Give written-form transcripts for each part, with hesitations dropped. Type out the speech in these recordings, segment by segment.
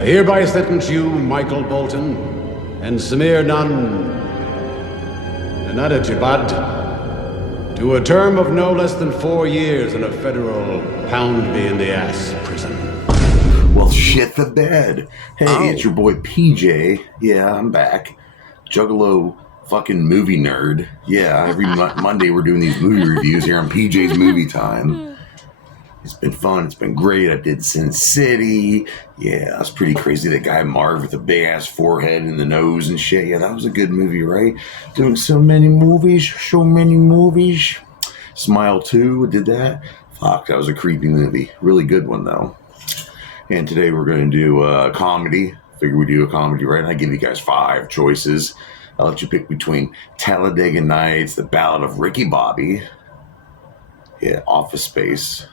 I hereby sentence you, Michael Bolton, and Samir Nanadjibad, to a term of no less than 4 years in a federal pound-me-in-the-ass prison. Well, shit the bed. Hey, It's your boy PJ. Yeah, I'm back. Juggalo fucking movie nerd. Yeah, every Monday we're doing these movie reviews here on PJ's Movie Time. It's been fun. It's been great. I did Sin City. Yeah, that's pretty crazy. That guy Marv with the big ass forehead and the nose and shit. Yeah, that was a good movie, right? Doing so many movies. Smile 2 did that. Fuck, that was a creepy movie. Really good one, though. And today we're going to do a comedy. Figure we do a comedy, right? And I give you guys 5 choices. I'll let you pick between Talladega Nights, The Ballad of Ricky Bobby, yeah, Office Space,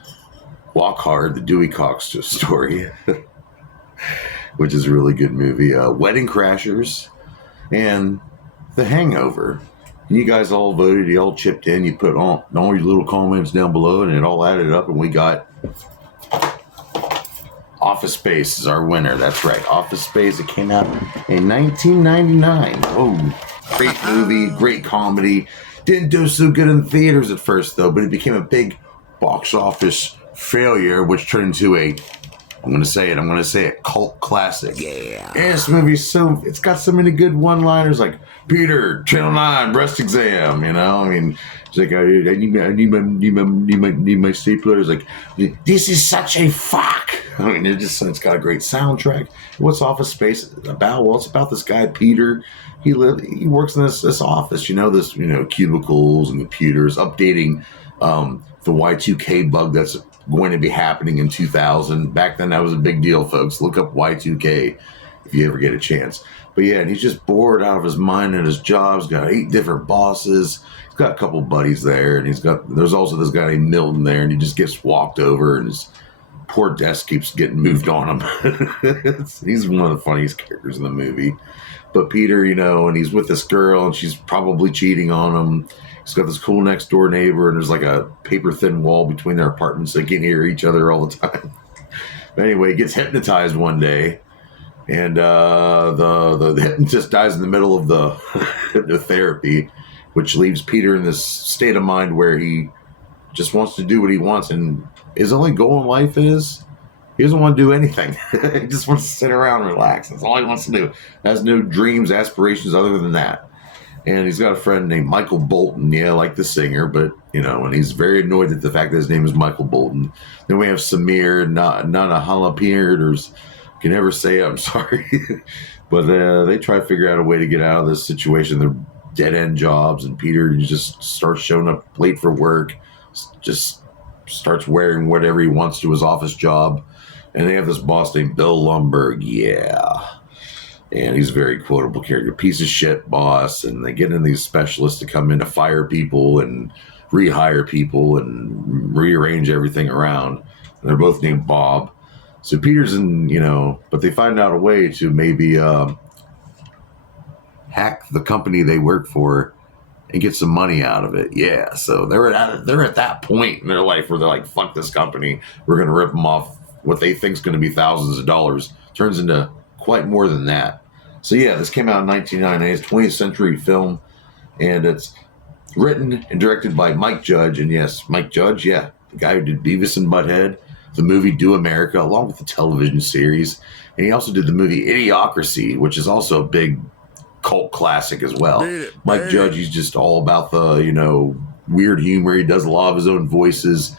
Walk Hard, the Dewey Cox story, which is a really good movie, Wedding Crashers, and The Hangover. And you guys all voted, you all chipped in, you put all your little comments down below, and it all added up, and we got Office Space is our winner. That's right, Office Space. It came out in 1999. Oh, great movie, great comedy. Didn't do so good in theaters at first, though, but it became a big box office failure, which turned into I'm going to say it, cult classic. Yeah. And this movie's it's got so many good one-liners, like, Peter, Channel 9, breast exam, you know? I mean, it's like, I need my stapler. It's like, this is such a fuck. I mean, it's got a great soundtrack. What's Office Space about? Well, it's about this guy, Peter. He works in this office, cubicles and computers, updating the Y2K bug that's going to be happening in 2000. Back then, that was a big deal, folks. Look up Y2K if you ever get a chance. But yeah, and he's just bored out of his mind at his job. He's got 8 different bosses. He's got a couple buddies there, and there's also this guy named Milton there, and he just gets walked over, and his poor desk keeps getting moved on him. He's one of the funniest characters in the movie. But Peter, and he's with this girl, and she's probably cheating on him. He's got this cool next door neighbor, and there's like a paper thin wall between their apartments. They can hear each other all the time. But anyway, he gets hypnotized one day, and the hypnotist dies in the middle of the hypnotherapy, which leaves Peter in this state of mind where he just wants to do what he wants, and his only goal in life is he doesn't want to do anything. He just wants to sit around and relax. That's all he wants to do. Has no dreams, aspirations other than that. And he's got a friend named Michael Bolton, like the singer, but, and he's very annoyed at the fact that his name is Michael Bolton. Then we have Samir, not a jalapeno, can never say it, I'm sorry. But they try to figure out a way to get out of this situation. They're dead-end jobs, and Peter just starts showing up late for work, just starts wearing whatever he wants to his office job. And they have this boss named Bill Lumberg, and he's a very quotable character, piece of shit boss, and they get in these specialists to come in to fire people and rehire people and rearrange everything around. And they're both named Bob. So Peter's but they find out a way to maybe hack the company they work for and get some money out of it. Yeah, so they're at that point in their life where they're like, fuck this company. We're going to rip them off. What they think is going to be thousands of dollars turns into quite more than that. So yeah, this came out in 1999. It's a 20th century film, and it's written and directed by Mike Judge. And yes, Mike Judge, the guy who did Beavis and Butthead, the movie Do America, along with the television series. And he also did the movie Idiocracy, which is also a big cult classic as well. Mike Judge, he's just all about the, weird humor. He does a lot of his own voices.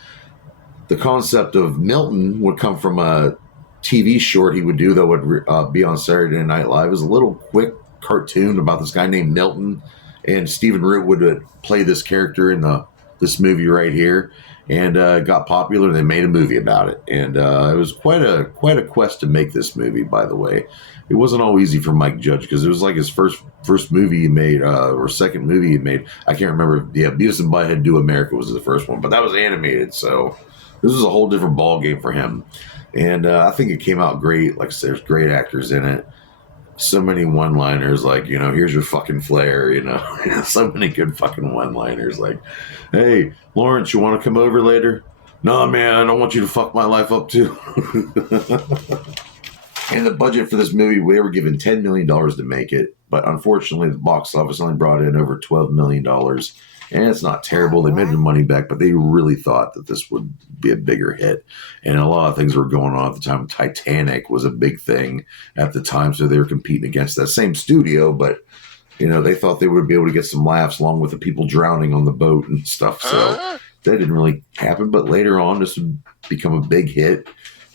The concept of Milton would come from a TV short he would do that would be on Saturday Night Live. It was a little quick cartoon about this guy named Milton, and Stephen Root would play this character in this movie right here, and it got popular, and they made a movie about it. And it was quite a quest to make this movie, by the way. It wasn't all easy for Mike Judge, because it was like his first movie he made, or second movie he made. I can't remember. Yeah, Beavis and Butthead Do America was the first one, but that was animated, so this was a whole different ball game for him. And I think it came out great. Like I said, there's great actors in it. So many one-liners, like, here's your fucking flair, So many good fucking one-liners, like, hey, Lawrence, you want to come over later? No, man, I don't want you to fuck my life up, too. And the budget for this movie, they were given $10 million to make it. But unfortunately, the box office only brought in over $12 million. And it's not terrible. They made their money back, but they really thought that this would be a bigger hit. And a lot of things were going on at the time. Titanic was a big thing at the time, so they were competing against that same studio. But, they thought they would be able to get some laughs along with the people drowning on the boat and stuff. So that didn't really happen. But later on, this would become a big hit.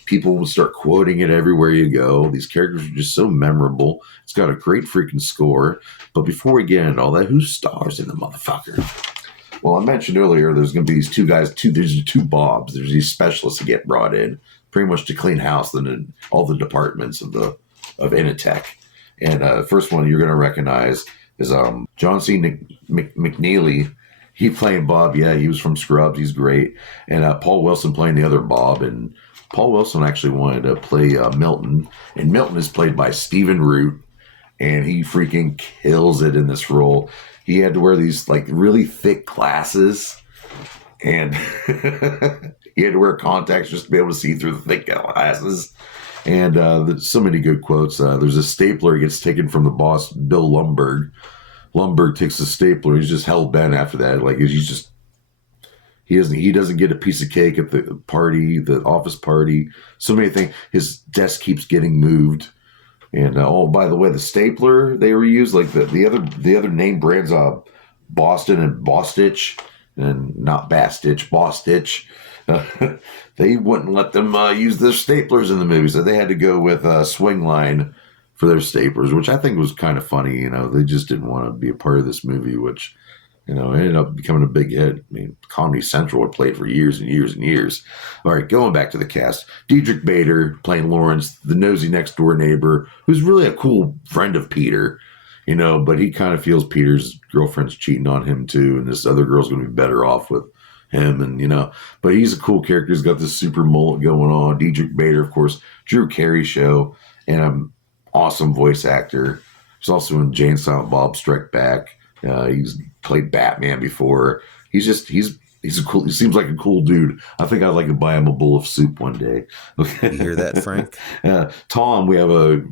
People would start quoting it everywhere you go. These characters are just so memorable. It's got a great freaking score. But before we get into all that, who stars in the motherfucker? Well, I mentioned earlier there's going to be these two guys, there's two Bobs. There's these specialists that get brought in pretty much to clean house in all the departments of Initech. And first one you're going to recognize is John C. McNeely. He playing Bob. Yeah, he was from Scrubs. He's great. And Paul Wilson playing the other Bob. And Paul Wilson actually wanted to play Milton. And Milton is played by Stephen Root. And he freaking kills it in this role. He had to wear these like really thick glasses. And he had to wear contacts just to be able to see through the thick glasses. And there's so many good quotes. There's a stapler gets taken from the boss, Bill Lumberg. Lumberg takes the stapler. He's just hell bent after that. Like he doesn't get a piece of cake at the party, the office party. So many things. His desk keeps getting moved. And by the way, the stapler they reuse, like the other name brands, Boston and Bostitch, and not Bastitch, Bostitch. They wouldn't let them use their staplers in the movie, so they had to go with Swingline for their staplers, which I think was kind of funny. They just didn't want to be a part of this movie, which ended up becoming a big hit. I mean, Comedy Central had played for years and years and years. All right, going back to the cast. Diedrich Bader playing Lawrence, the nosy next door neighbor, who's really a cool friend of Peter, but he kind of feels Peter's girlfriend's cheating on him too, and this other girl's going to be better off with him, and but he's a cool character. He's got this super mullet going on. Diedrich Bader, of course, Drew Carey show, and an awesome voice actor. He's also in Jane Silent Bob Strike Back. He's played Batman before. He's a cool. He seems like a cool dude. I think I'd like to buy him a bowl of soup one day. You hear that, Frank? Tom, we have a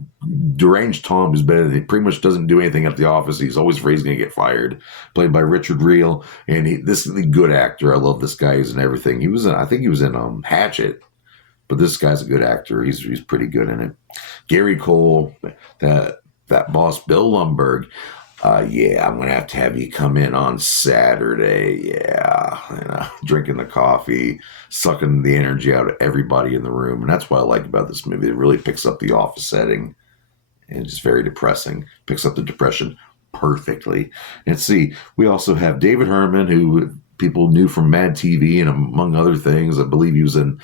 deranged Tom who's been. He pretty much doesn't do anything at the office. He's always afraid he's going to get fired. Played by Richard Reel, and this is a good actor. I love this guy. He's in everything. I think he was in Hatchet, but this guy's a good actor. He's pretty good in it. Gary Cole, that boss, Bill Lumberg. Yeah, I'm going to have you come in on Saturday. Yeah. Drinking the coffee, sucking the energy out of everybody in the room. And that's what I like about this movie. It really picks up the office setting. And it's very depressing. Picks up the depression perfectly. And see, we also have David Herman, who people knew from Mad TV and among other things. I believe he was in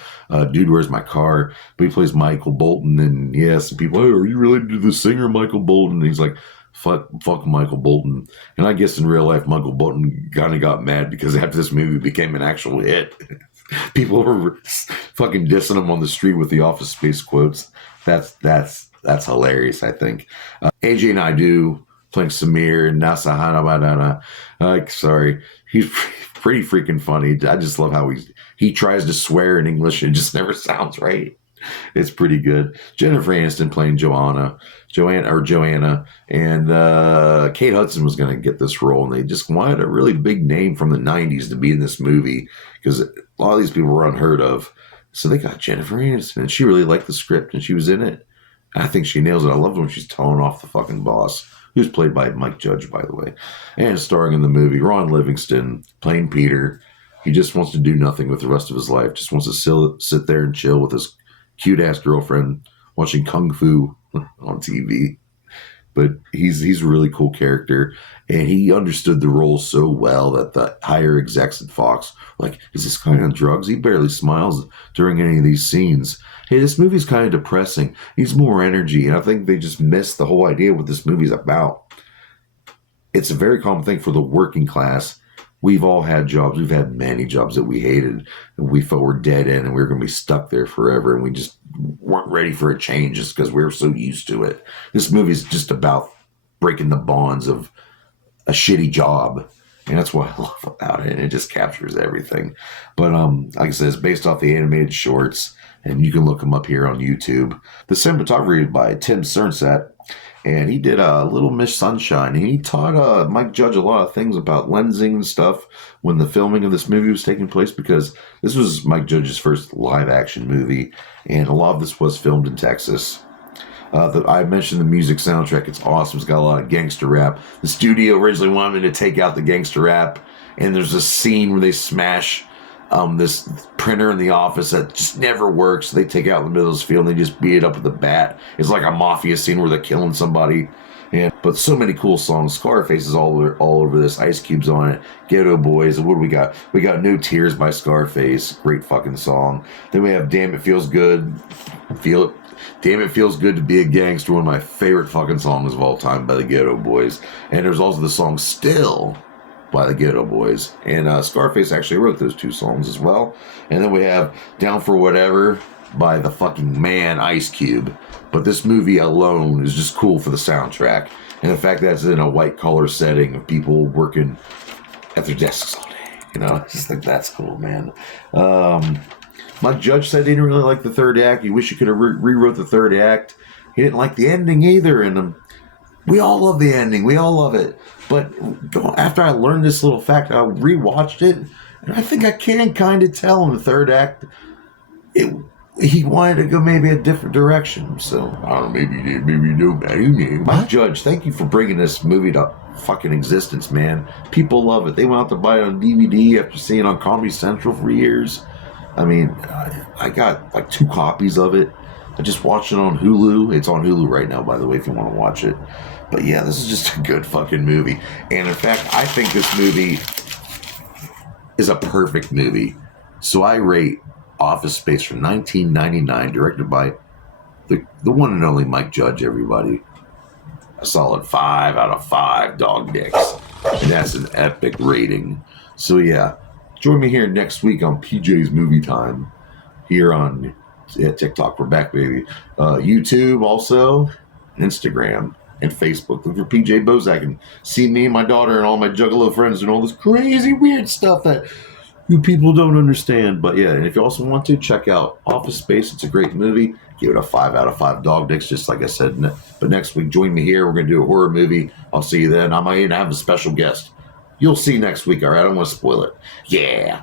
Dude, Where's My Car? But he plays Michael Bolton. And yes, people, oh, are you related to the singer Michael Bolton? And he's like, Fuck Michael Bolton. And I guess in real life, Michael Bolton kind of got mad because after this movie became an actual hit, people were fucking dissing him on the street with the Office Space quotes. That's hilarious, I think. AJ Naidoo playing Samir and Nasahana Badana. Sorry. He's pretty freaking funny. I just love how he tries to swear in English and it just never sounds right. It's pretty good. Jennifer Aniston playing Joanna, and Kate Hudson was going to get this role, and they just wanted a really big name from the 90s to be in this movie because a lot of these people were unheard of. So they got Jennifer Aniston, and she really liked the script, and she was in it. I think she nails it. I love when she's telling off the fucking boss, who's played by Mike Judge, by the way, and starring in the movie. Ron Livingston playing Peter. He just wants to do nothing with the rest of his life. Just wants to sit there and chill with his cute-ass girlfriend watching Kung Fu on TV. But he's a really cool character, and he understood the role so well that the higher execs at Fox were like, is this guy on drugs? He barely smiles during any of these scenes. Hey, this movie's kind of depressing. He's more energy, and I think they just missed the whole idea of what this movie's about. It's a very common thing for the working class. We've all had jobs. We've had many jobs that we hated and we felt were dead end and we were going to be stuck there forever. And we just weren't ready for a change just because we were so used to it. This movie's just about breaking the bonds of a shitty job. And that's what I love about it. And it just captures everything. But like I said, it's based off the animated shorts. and you can look him up here on YouTube. The cinematography is by Tim Cernsat, and he did Little Miss Sunshine. And he taught Mike Judge a lot of things about lensing and stuff when the filming of this movie was taking place, because this was Mike Judge's first live-action movie, and a lot of this was filmed in Texas. I mentioned the music soundtrack. It's awesome. It's got a lot of gangster rap. The studio originally wanted me to take out the gangster rap, and there's a scene where they smash this printer in the office that just never works. They take it out in the middle of this field and they just beat it up with a bat. It's like a mafia scene where they're killing somebody. But so many cool songs. Scarface is all over this. Ice Cube's on it. Ghetto Boys. And what do we got? We got No Tears by Scarface. Great fucking song. Then we have Damn It Feels Good. Damn It Feels Good to Be a Gangster. One of my favorite fucking songs of all time by the Ghetto Boys. And there's also the song Still by the Ghetto Boys. And Scarface actually wrote those two songs as well. And then we have Down for Whatever by the fucking man Ice Cube. But this movie alone is just cool for the soundtrack. And the fact that it's in a white collar setting of people working at their desks all day. You know, I just think that's cool, man. Mike Judge said he didn't really like the third act. He wished he could have rewrote the third act. He didn't like the ending either. And we all love the ending. We all love it. But after I learned this little fact, I rewatched it. And I think I can kind of tell in the third act, he wanted to go maybe a different direction. So, I don't know, maybe he did, maybe you do. Mike Judge, thank you for bringing this movie to fucking existence, man. People love it. They went out to buy it on DVD after seeing it on Comedy Central for years. I mean, I got like 2 copies of it. I just watched it on Hulu. It's on Hulu right now, by the way, if you want to watch it. But yeah, this is just a good fucking movie. And in fact, I think this movie is a perfect movie. So I rate Office Space from 1999, directed by the one and only Mike Judge, everybody. A solid 5 out of 5 dog dicks. And that's an epic rating. So yeah, join me here next week on PJ's Movie Time. Here on TikTok, we're back, baby. YouTube also, Instagram, and Facebook. Look for PJ Bozak and see me and my daughter and all my Juggalo friends and all this crazy weird stuff that you people don't understand. But yeah, and if you also want to, check out Office Space. It's a great movie. Give it a 5 out of 5 dog dicks, just like I said. But next week, join me here. We're going to do a horror movie. I'll see you then. I might even have a special guest. You'll see next week, all right? I don't want to spoil it. Yeah.